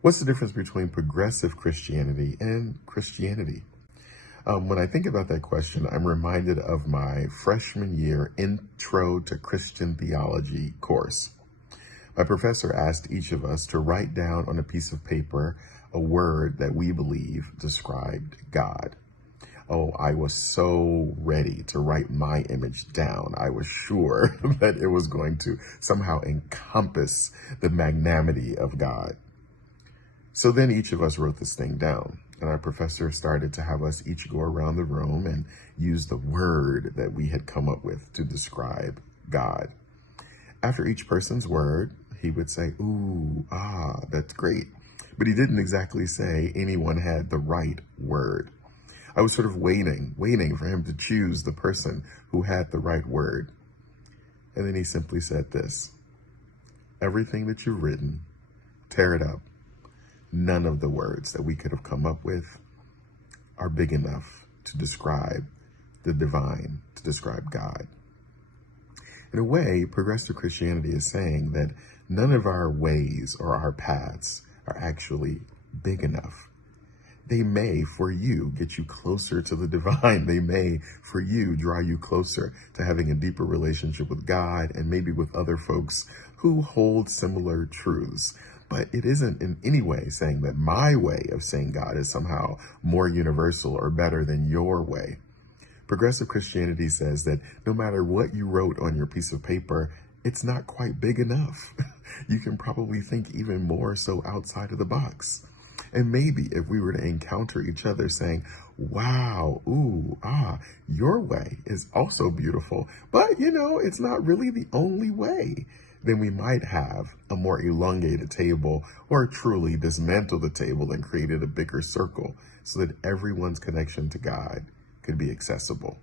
What's the difference between progressive Christianity and Christianity? When I think about that question, I'm reminded of my freshman year Intro to Christian Theology course. My professor asked each of us to write down on a piece of paper a word that we believe described God. Oh, I was so ready to write my image down. I was sure that it was going to somehow encompass the magnanimity of God. So then each of us wrote this thing down, and our professor started to have us each go around the room and use the word that we had come up with to describe God. After each person's word, he would say, ooh, ah, that's great. But he didn't exactly say anyone had the right word. I was sort of waiting for him to choose the person who had the right word. And then he simply said this: everything that you've written, tear it up. None of the words that we could have come up with are big enough to describe the divine, to describe God. In a way, progressive Christianity is saying that none of our ways or our paths are actually big enough. They may, for you, get you closer to the divine. They may, for you, draw you closer to having a deeper relationship with God and maybe with other folks who hold similar truths. But it isn't in any way saying that my way of saying God is somehow more universal or better than your way. Progressive Christianity says that no matter what you wrote on your piece of paper, it's not quite big enough. You can probably think even more so outside of the box. And maybe if we were to encounter each other saying, wow, ooh, ah, your way is also beautiful, but it's not really the only way, then we might have a more elongated table or truly dismantle the table and created a bigger circle so that everyone's connection to God could be accessible.